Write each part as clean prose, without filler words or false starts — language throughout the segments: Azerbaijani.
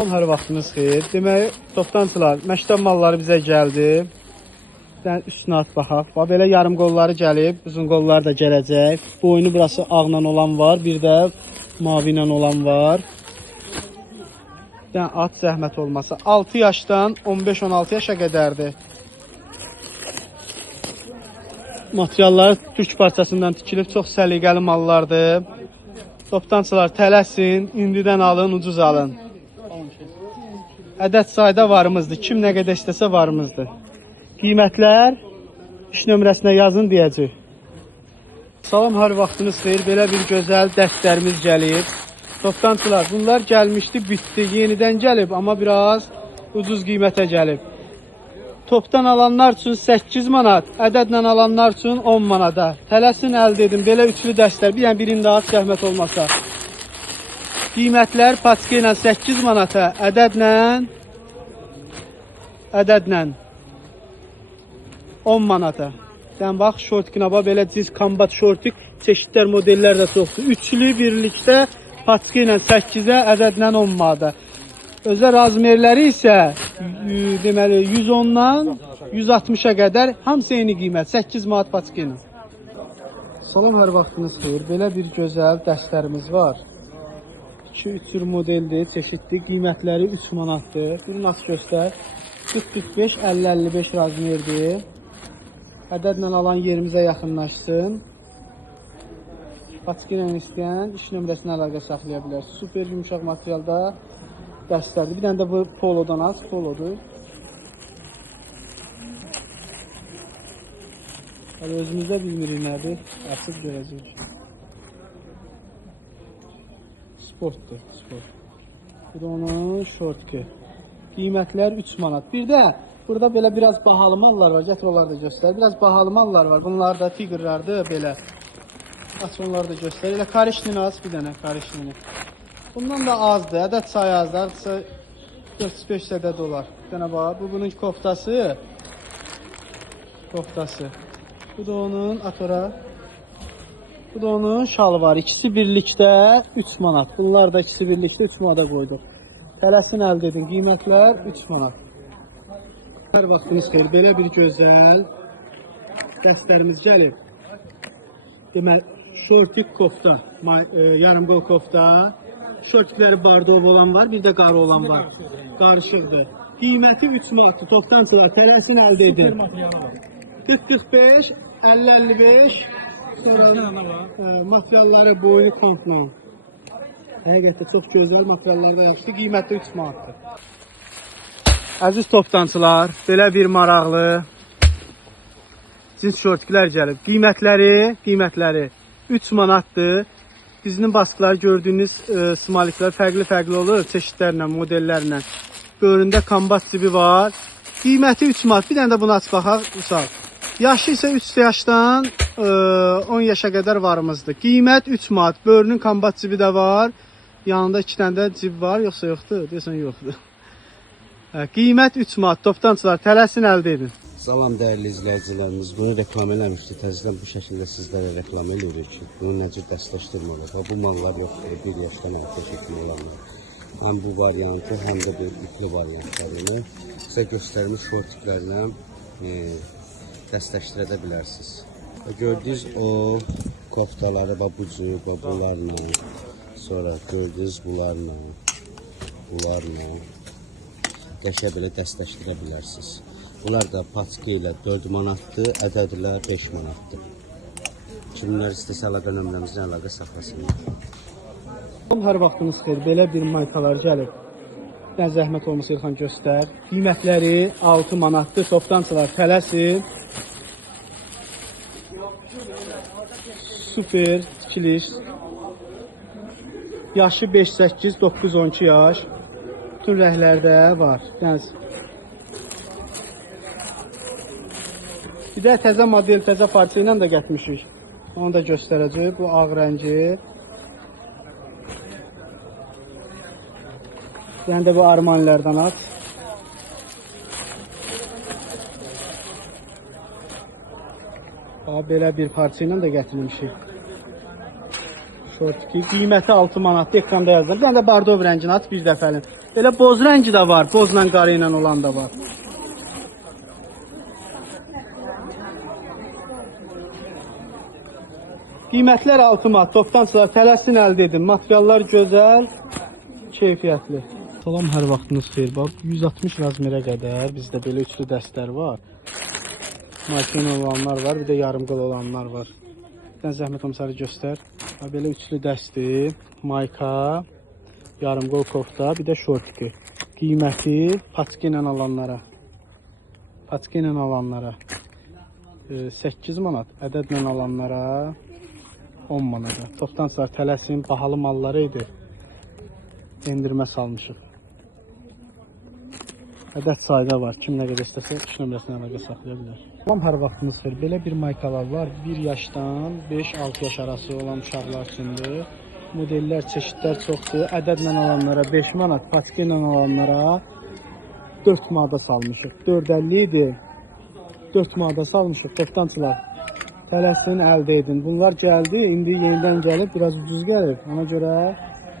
Hər vaxtınız xeyir. Deməli, toplantılar, məktəb malları bizə gəldi. Sən üstünə at baxaq. Belə yarım qolları gəlib, uzun qolları da gələcək. Boynu burası ağla olan var, bir də mavi ilə olan var. Sən at zəhmət olmasa. 6 yaşdan 15-16 yaşa qədərdir. Materialları türk parçasından tikilib, çox səliqəli mallardır. Toplantılar tələsin, indidən alın, ucuz alın. Ədəd sayda varımızdır. Kim nə qədər istəsə varımızdır. Qiymətlər iş nömrəsinə yazın deyəcək. Salam, hər vaxtınız xeyir. Belə bir gözəl dəstlərimiz gəlib. Toplantılar, bunlar gəlmişdi, bitdi. Yenidən gəlib, amma biraz ucuz qiymətə gəlib. Topdan alanlar üçün 8 manat, ədədlə alanlar üçün 10 manata. Tələsin əldə edin. Belə üçlü dəstlər, yəni birində az zəhmət olmasa. Qiymətlər paçka ilə 8 manata, ədədlə 10 manata. Sən bax, şortkina bax, belə cins kombat şortik, çeşidlər, modellər də çoxdur. Üçlü birlikdə paçka ilə 8-ə, ədədlə 10 manata. Özəl razmerləri isə deməli 110-dan 160-a qədər hamısı eyni qiymət, 8 manat paçka ilə. Salam, hər vaxtınız xeyir. Belə bir gözəl dəstlərimiz var. 2-3 modeldir, çeşidli, qiymətləri 3 manatdır. Birini aç göstər. 40-45, 50-55 razmerdir. Ədədlə alan yerimizə yaxınlaşsın. Paçka ilə istəyən iş nömrəsinə əlaqə saxlaya bilər. Super yumuşaq materialda dəstlərdir. Bir dənə də bu polodan az, polodur. Özümüzdə bilmirik nədir, açıb görəcək. Sportdur, sport. Bu da onun şortki. Qiymətlər 3 manat. Bir də burada belə biraz bahalı mallar var. Gətir onları da göstər. Biraz bahalı mallar var. Bunlar da tigrlardır belə. Aç onları da göstər. Elə karışlini az bir dənə karışlini. Bundan da azdır. Ədəd sayı azdır. 4-5 ədəd olar. Bir dənə bax. Bu bunun koftası. Koftası. Bu da onun atora. Bu da onun şalı var. İkisi birlikdə 3 manat. Bunlar da ikisi birlikdə 3 manata qoyduq. Tələsin əldə edin. Qiymətlər 3 manat. Hər vaxtınız xeyir. Belə bir gözəl dəstlərimiz gəlib. Deməli, şortik kofta, yarım qol kofta. Şortikləri bardov olan var, bir də qarı olan var. Qarışıqdır. Qiyməti 3 manatdır. Toplantılar tələsin əldə edin. 40-45, 50-55. Sonra materialları boynu komplan. Həqiqətən çox gözəl materiallarda yaxşı. Qiymətli 3 manatdır. Əziz toplantılar, belə bir maraqlı cins şortiklər gəlib. Qiymətləri 3 manatdır. Dizinin baskıları gördüyünüz smaliklər fərqli olur. Çeşidlərlə, modellərlə. Böyründə kombat cibi var. Qiyməti 3 manat. Bir dənə də bunu aç baxaq. Yaşı isə 3 yaşdan 10 yaşa qədər varımızdır. Qiymət 3 manat. Böyrünün kombat cibi də var. Yanında 2 dənə də cib var. Yoxsa yoxdur? Deyəsən yoxdur. Qiymət 3 manat. Toplantılar tələsin əldə edin. Salam dəyərli izləyicilərimiz. Bunu reklam eləmişdi. Təzədən bu şəkildə sizlərə reklam edirik ki, bunu necə dəstləşdirməli. Bu mallar yoxdur. 1 yaşdan artıq şəkil olanlar. Həm bu variantı, həm də bir yüklü variantlarını sizə göstərmiş şortiklərlə dəstləşdirə bilərsiniz. Gördüyünüz o koftaları bu cür, bunlarla, sonra gördüyünüz bunlarla qəşə belə dəstləşdirə bilərsiniz. Bunlar da paçka ilə 4 manatdır, ədədlə 5 manatdır. Kimlər istəsə əlaqə nömrəmizdən əlaqə saxlasınlar. Hər vaxtınız xeyir. Belə bir maytalar gəlib. Sən zəhmət olmasa İlxan göstər. Qiymətləri 6 manatdır. Toplantılar tələsin. Super tikiliş. Yaşı 5-8, 9-12 yaş. Bütün rəhlərdə var. Bir də təzə model, təzə parça ilə də gətirmişik. Onu da göstərəcək. Bu ağ rəngi. Yəni də bu armanilərdən at. Belə bir parça ilə də gətirmişik. Short 2. Qiyməti 6 manatdır. Ekranda yazılır. Bir dənə də bardov rəngini at bir dəfəli. Belə boz rəngi də var. Bozla qarı ilə olan da var. Qiymətlər 6 manat. Toptancılar tələsin əldə edin. Materiallar gözəl, keyfiyyətli. Salam, hər vaxtınız xeyir. Bax 160 razmerə qədər bizdə belə üçlü dəstlər var. Makina olanlar var, bir də yarımqol olanlar var. Sən zəhmət olmasa göstər. Belə üçlü dəsti, mayka, yarımqol kofta, bir də şortki. Qiyməti paçka ilə alanlara 8 manat, ədədlə alanlara 10 manata. Toptancılar tələsin, bahalı malları idi. Endirmə salmışıq. Ədəd sayda var. Kim nə qədər istəsə iş nömrəsini əlaqə saxlaya bilər. Tamam, hər vaxtınız xeyir. Belə bir maykalar var. 1 yaşdan 5-6 yaş arası olan uşaqlar üçündür. Modellər, çeşidlər çoxdur. Ədədlə alanlara 5 manat, paçka ilə alanlara 4 manata salmışıq. 4.50 idi. 4 manata salmışıq. Toptancılar tələsini əldə edin. Bunlar gəldi, indi yenidən gəlib, biraz ucuz gəlir. Ona görə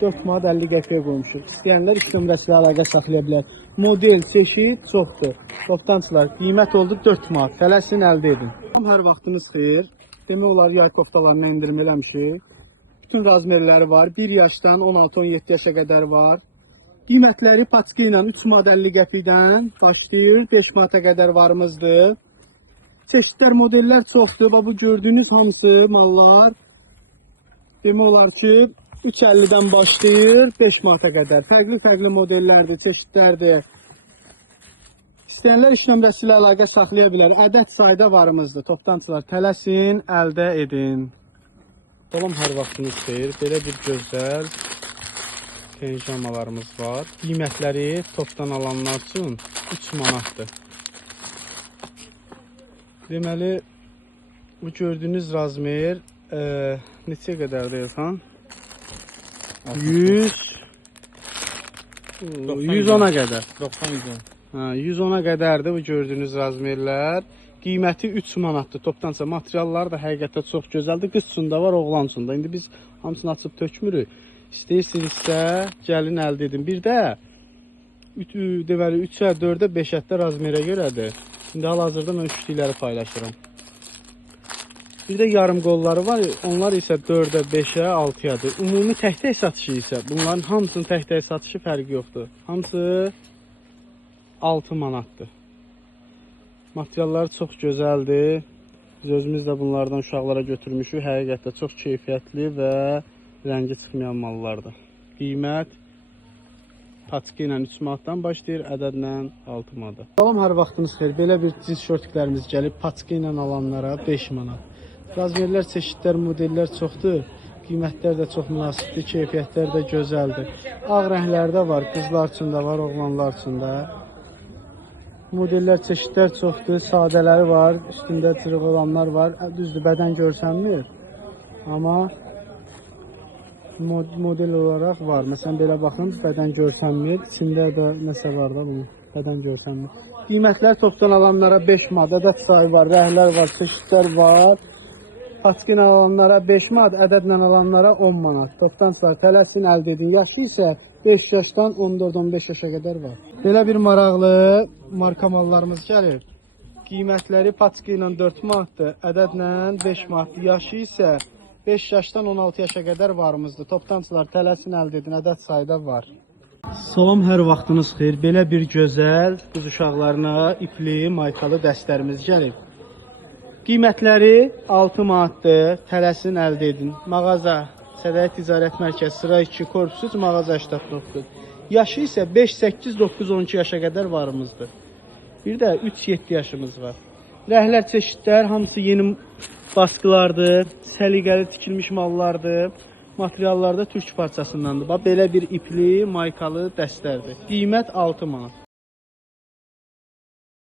4 manat 50 qəpiyə qoymuşuq. İstəyənlər iş nömrəsi ilə əlaqə saxlaya bilər. Model, çeşid çoxdur. Toptancılar qiymət oldu 4 manat. Tələsini əldə edin. Hər vaxtınız xeyir. Demək olar yay koftalarına endirim eləmişik. Bütün razmerləri var. 1 yaşdan 16-17 yaşa qədər var. Qiymətləri paçka ilə 3 manat 50 qəpikdən başlayır. 5 manata qədər varımızdır. Çeşidlər, modellər çoxdur. Bu gördüyünüz hamısı mallar demək olar ki 3.50-dən başlayır 5 manata qədər. Fərqli modellərdir, çeşidlərdir. İstəyənlər iş nömrəsi ilə əlaqə saxlaya bilər. Ədəd sayda varımızdır. Toptancılar tələsin, əldə edin. Salam, hər vaxtınız xeyir. Belə bir gözəl penjamalarımız var. Qiymətləri topdan alanlar üçün 3 manatdır. Deməli, bu gördüyünüz razmer neçə qədər deyirsən? 110-a qədər. 110-a qədərdir bu gördüyünüz razmerlər. Qiyməti 3 manatdır. Topdansa materialları da həqiqətən çox gözəldir. Qız üçün də var, oğlan üçün də. İndi biz hamısını açıb tökmürük. İstəyirsinizsə gəlin əldə edin. Bir də deməli 3-ə, 4-ə, 5-ə razmerə görədir. İndi hal-hazırda mən üçlükləri paylaşıram. Bir də yarım qolları var, onlar isə 4-ə, 5-ə, 6-yadır. Ümumi tək-tək satışı isə bunların hamısının tək-tək satışı fərqi yoxdur. Hamısı 6 manatdır. Materialları çox gözəldir. Biz özümüz də bunlardan uşaqlara götürmüşük. Həqiqətən çox keyfiyyətli və rəngi çıxmayan mallardır. Qiymət paçka ilə 3 manatdan başlayır, ədədlə 6 manat. Salam, hər vaxtınız xeyir. Belə bir cins şortiklərimiz gəlib. Paçka ilə alanlara 5 manat. Razmerlər, çeşidlər, modellər çoxdur. Qiymətlər də çox münasibdir, keyfiyyətlər də gözəldir. Ağ rənglərdə var, qızlar üçün də var, oğlanlar üçün də. Modellər, çeşidlər çoxdur, sadələri var, üstündə cırıq olanlar var. Düzdür, bədən görsənmir. Amma model olaraq var. Məsələn, belə baxın, bədən görsənmir. İçində də nəsə var da bunun, bədən görsənmir. Qiymətlər topdan alanlara 5 manat, ədəd sayı var, rəhlər var, çeşidlər var. Paçka ilə alanlara 5 manat, ədədlə alanlara 10 manat. Toptancılar tələsin əldə edin. Yaşı isə 5 yaşdan 14-15 yaşa qədər var. Belə bir maraqlı marka mallarımız gəlir. Qiymətləri paçka ilə 4 manatdır, ədədlə 5 manatdır. Yaşı isə 5 yaşdan 16 yaşa qədər varımızdır. Toptancılar tələsin əldə edin, ədəd sayda var. Salam, hər vaxtınız xeyir. Belə bir gözəl qız uşaqlarına ipli, maykalı dəstlərimiz gəlib. Qiymətləri 6 manatdır, tələsin əldə edin. Mağaza, Sədəyə Ticarət Mərkəzi, sıra 2, korpus 3, mağaza 89. Yaşı isə 5, 8, 9, 12 yaşa qədər varımızdır. Bir də 3-7 yaşımız var. Rəhlər, çeşidlər, hamısı yeni baskılardır, səliqəli tikilmiş mallardır. Materiallarda türk parçasındandır. Bax, belə bir ipli, maykalı dəstlərdir. Qiymət 6 manat.